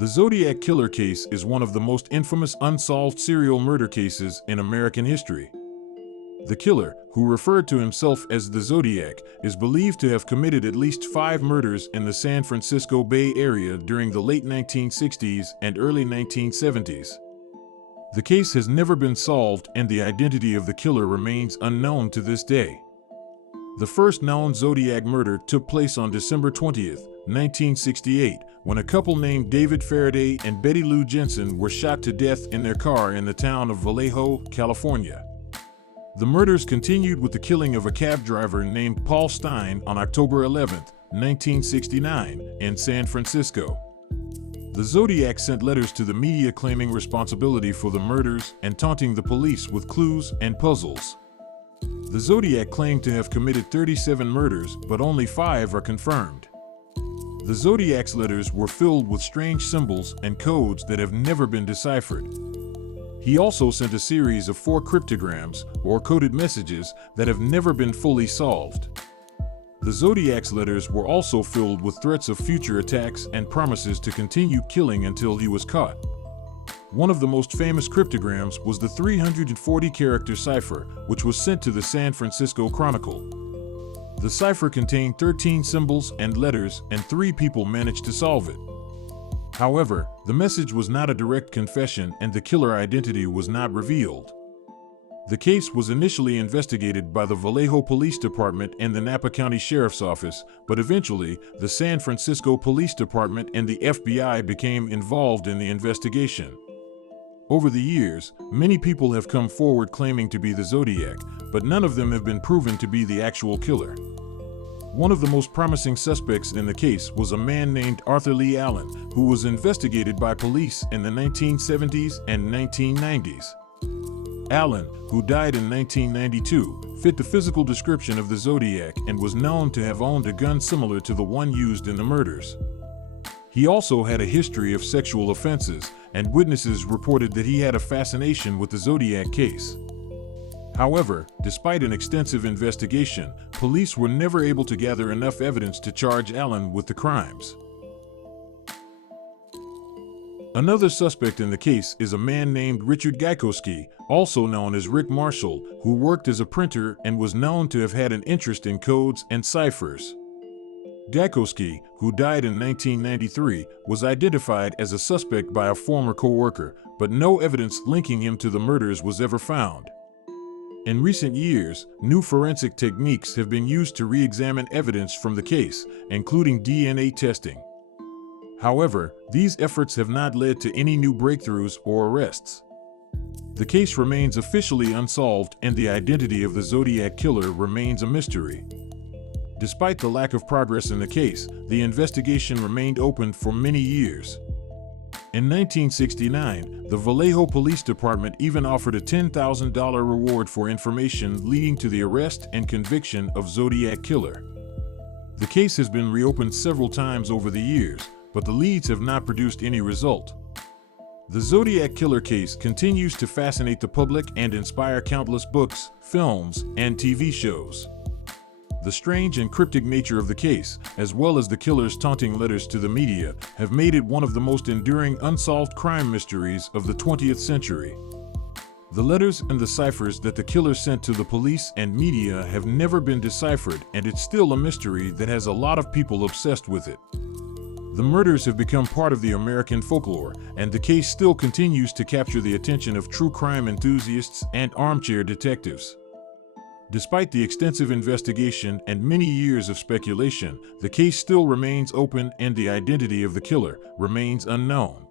The Zodiac Killer case is one of the most infamous unsolved serial murder cases in American history. The killer, who referred to himself as the Zodiac, is believed to have committed at least 5 murders in the San Francisco Bay Area during the late 1960s and early 1970s. The case has never been solved, and the identity of the killer remains unknown to this day. The first known Zodiac murder took place on December 20, 1968, when a couple named David Faraday and Betty Lou Jensen were shot to death in their car in the town of Vallejo, California. The murders continued with the killing of a cab driver named Paul Stine on October 11, 1969, in San Francisco. The Zodiac sent letters to the media claiming responsibility for the murders and taunting the police with clues and puzzles. The Zodiac claimed to have committed 37 murders, but only 5 are confirmed. The Zodiac's letters were filled with strange symbols and codes that have never been deciphered. He also sent a series of 4 cryptograms, or coded messages, that have never been fully solved. The Zodiac's letters were also filled with threats of future attacks and promises to continue killing until he was caught. One of the most famous cryptograms was the 340-character cipher, which was sent to the San Francisco Chronicle. The cipher contained 13 symbols and letters, and 3 people managed to solve it. However, the message was not a direct confession, and the killer identity was not revealed. The case was initially investigated by the Vallejo Police Department and the Napa County Sheriff's Office, but eventually, the San Francisco Police Department and the FBI became involved in the investigation. Over the years, many people have come forward claiming to be the Zodiac, but none of them have been proven to be the actual killer. One of the most promising suspects in the case was a man named Arthur Lee Allen, who was investigated by police in the 1970s and 1990s. Allen, who died in 1992, fit the physical description of the Zodiac and was known to have owned a gun similar to the one used in the murders. He also had a history of sexual offenses, and witnesses reported that he had a fascination with the Zodiac case. However, despite an extensive investigation, police were never able to gather enough evidence to charge Allen with the crimes. Another suspect in the case is a man named Richard Gaikowski, also known as Rick Marshall, who worked as a printer and was known to have had an interest in codes and ciphers. Gaikowski, who died in 1993, was identified as a suspect by a former co-worker, but no evidence linking him to the murders was ever found. In recent years, new forensic techniques have been used to re-examine evidence from the case, including DNA testing. However, these efforts have not led to any new breakthroughs or arrests. The case remains officially unsolved, and the identity of the Zodiac Killer remains a mystery. Despite the lack of progress in the case, the investigation remained open for many years. In 1969, the Vallejo Police Department even offered a $10,000 reward for information leading to the arrest and conviction of Zodiac Killer. The case has been reopened several times over the years, but the leads have not produced any result. The Zodiac Killer case continues to fascinate the public and inspire countless books, films, and TV shows. The strange and cryptic nature of the case, as well as the killer's taunting letters to the media, have made it one of the most enduring unsolved crime mysteries of the 20th century. The letters and the ciphers that the killer sent to the police and media have never been deciphered, and it's still a mystery that has a lot of people obsessed with it. The murders have become part of the American folklore, and the case still continues to capture the attention of true crime enthusiasts and armchair detectives. Despite the extensive investigation and many years of speculation, the case still remains open, and the identity of the killer remains unknown.